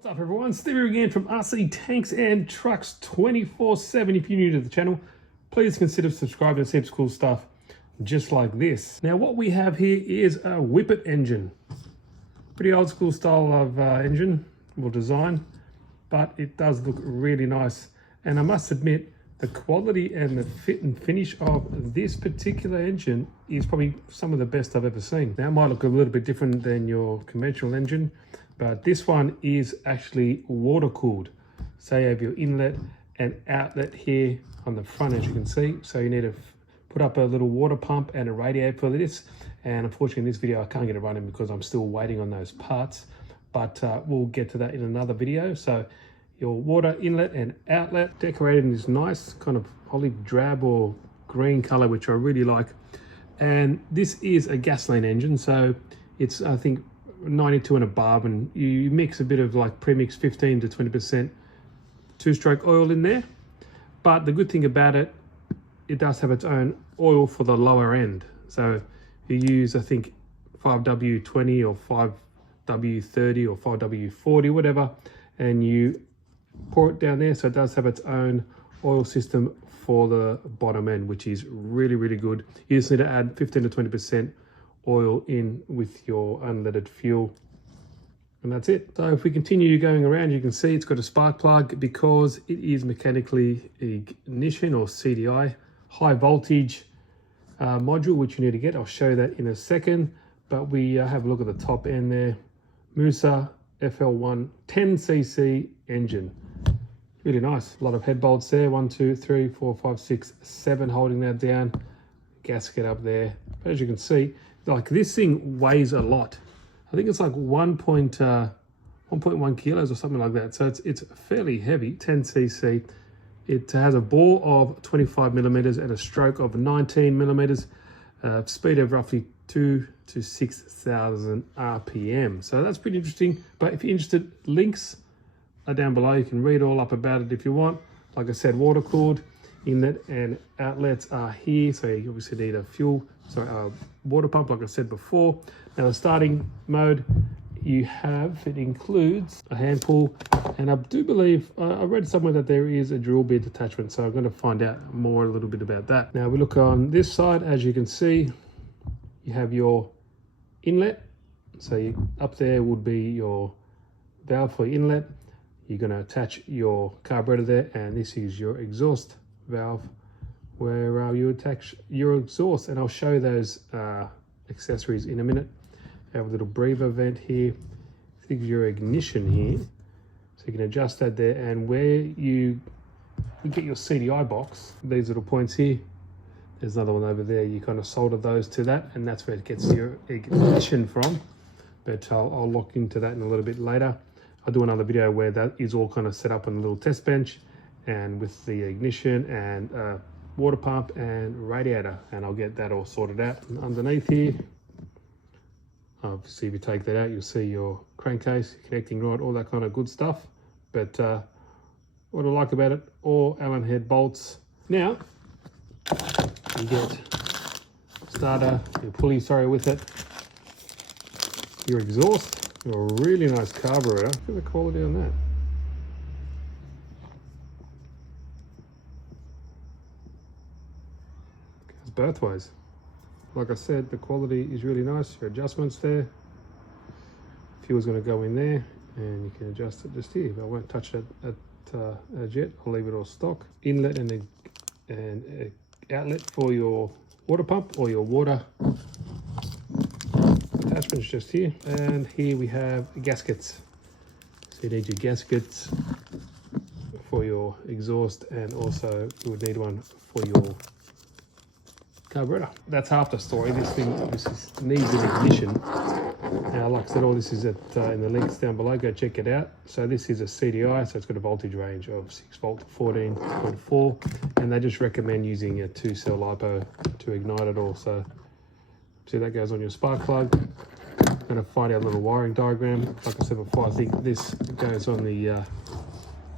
What's up everyone, Steve here again from RC Tanks and Trucks 24/7. If you're new to the channel, please consider subscribing to see some cool stuff just like this. Now what we have here is a Whippet engine. Pretty old school style of engine or design, but it does look really nice. And I must admit, the quality and the fit and finish of this particular engine is probably some of the best I've ever seen. Now it might look a little bit different than your conventional engine, but this one is actually water cooled. So you have your inlet and outlet here on the front, as you can see. So you need to put up a little water pump and a radiator for this. And unfortunately in this video, I can't get it running because I'm still waiting on those parts, but we'll get to that in another video. So your water inlet and outlet decorated in this nice kind of olive drab or green color, which I really like. And this is a gasoline engine. So it's, I think, 92 and above, and you mix a bit of like premix 15 to 20% two-stroke oil in there. But the good thing about it, it does have its own oil for the lower end. So you use, I think, 5W20 or 5W30 or 5W40, whatever, and you pour it down there. So it does have its own oil system for the bottom end, which is really, really good. You just need to add 15 to 20% oil in with your unleaded fuel, and that's it. So if we continue going around, you can see it's got a spark plug because it is mechanically ignition or CDI, high voltage module, which you need to get. I'll show that in a second, but we have a look at the top end there. Musa FL1 10cc engine, really nice. A lot of head bolts there, 1 2 3 4 5 6 7 holding that down, gasket up there. But as you can see, like this thing weighs a lot. I think it's like 1.1 kilos or something like that. So it's fairly heavy, 10cc. It has a bore of 25 millimeters and a stroke of 19 millimeters. Speed of roughly 2 to 6,000 RPM. So that's pretty interesting. But if you're interested, links are down below. You can read all up about it if you want. Like I said, water cooled. Inlet and outlets are here, so you obviously need a water pump, like I said before. Now the starting mode you have, it includes a hand pull, and I do believe I read somewhere that there is a drill bit attachment, so I'm going to find out more a little bit about that. Now we look on this side, as you can see, you have your inlet. So up there would be your valve for inlet. You're going to attach your carburetor there, and this is your exhaust valve where you attach your exhaust, and I'll show those accessories in a minute. You have a little breather vent here. This is your ignition here, so you can adjust that there. And where you get your CDI box, these little points here, there's another one over there, you kind of solder those to that, and that's where it gets your ignition from. But I'll look into that in a little bit later. I'll do another video where that is all kind of set up on a little test bench, and with the ignition and water pump and radiator, and I'll get that all sorted out. And underneath here, obviously if you take that out, you'll see your crankcase, connecting rod, all that kind of good stuff. But what I like about it, all Allen head bolts. Now you get starter, your pulley, with it, your exhaust, a really nice carburetor. Look at the quality on that. Both ways. Like I said, the quality is really nice. Your adjustments there. Fuel's going to go in there, and you can adjust it just here. But I won't touch that as yet. I'll leave it all stock. Inlet and outlet for your water pump or your water attachments just here. And here we have gaskets. So you need your gaskets for your exhaust, and also you would need one for your carburetor. That's half the story. This thing needs an ignition. Now, like I said, all this is in the links down below. Go check it out. So this is a CDI, so it's got a voltage range of 6 volt to 14.4, and they just recommend using a 2-cell LiPo to ignite it all. So see, that goes on your spark plug. I'm going to find out a little wiring diagram. Like I said before, I think this goes on the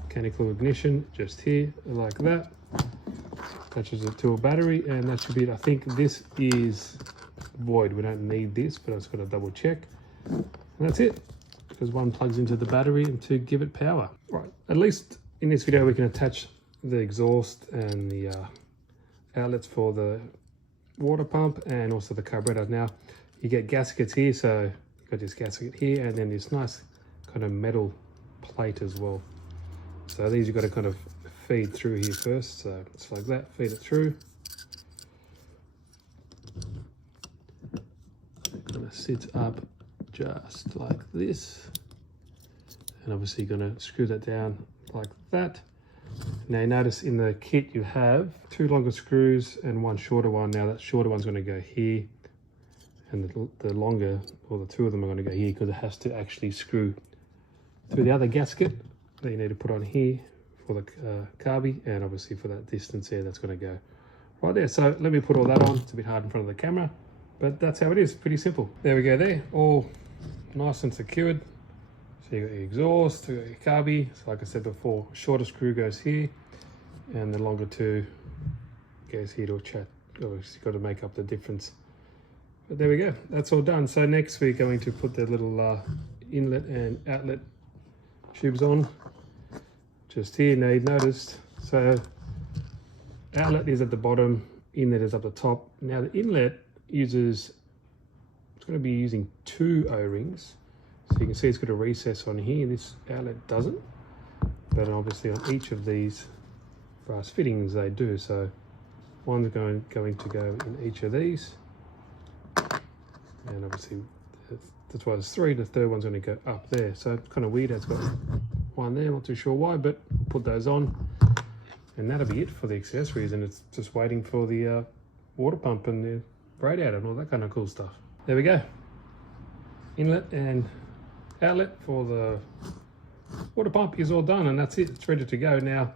mechanical ignition just here, like that. Attaches it to a battery, and that should be it. I think this is void. We don't need this, but I just got to double check. And that's it. because one plugs into the battery and to give it power. Right, at least in this video we can attach the exhaust and the outlets for the water pump and also the carburetor. Now you get gaskets here, so you've got this gasket here and then this nice kind of metal plate as well. So these you've got to kind of feed through here first. So it's like that, feed it through. It kind of sits up just like this. And obviously you're going to screw that down like that. Now you notice in the kit you have 2 longer screws and 1 shorter one. Now that shorter one's going to go here, and the longer, or the 2 of them are going to go here, because it has to actually screw through the other gasket that you need to put on here for the carby, and obviously for that distance there that's going to go right there. So let me put all that on. It's a bit hard in front of the camera, but that's how it is. Pretty simple. There we go there, all nice and secured. So you got your exhaust, you got your carby. So like I said before, shorter screw goes here and the longer 2 goes here to a chat. Obviously got to make up the difference. But there we go, that's all done. So next we're going to put the little inlet and outlet tubes on just here. Now you've noticed, so outlet is at the bottom, inlet is up the top. Now the inlet uses, it's going to be using 2 O-rings. So you can see it's got a recess on here. This outlet doesn't, but obviously on each of these brass fittings they do. So one's going to go in each of these, and obviously that's why there's 3. The third one's going to go up there. So it's kind of weird. It's got one there. Not too sure why, but we'll put those on, and that'll be it for the accessories. And it's just waiting for the water pump and the radiator and all that kind of cool stuff. There we go. Inlet and outlet for the water pump is all done, and that's it. It's ready to go. Now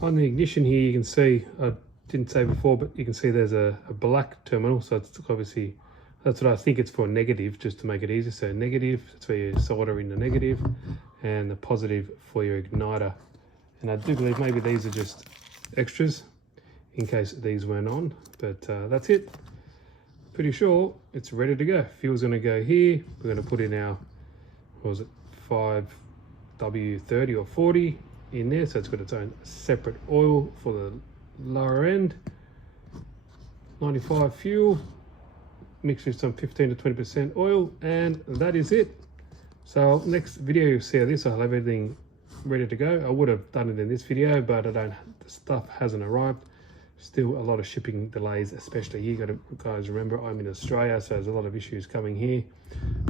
on the ignition here you can see, I didn't say before, but you can see there's a black terminal. So it's obviously, that's what I think it's for, negative, just to make it easier. So negative, that's where you solder in the negative, and the positive for your igniter. And I do believe maybe these are just extras in case these weren't on, but that's it. Pretty sure it's ready to go. Fuel's going to go here. We're going to put in our, what was it, 5W30 or 40 in there, so it's got its own separate oil for the lower end. 95 fuel, mixed with some 15 to 20% oil, and that is it. So next video you'll see how this, I'll have everything ready to go. I would have done it in this video, but the stuff hasn't arrived. Still a lot of shipping delays, especially here. Got to, guys, remember I'm in Australia, so there's a lot of issues coming here.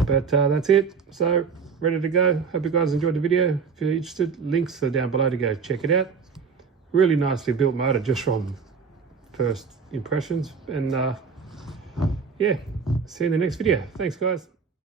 But that's it. So ready to go. Hope you guys enjoyed the video. If you're interested, links are down below to go check it out. Really nicely built motor just from first impressions. And yeah, see you in the next video. Thanks, guys.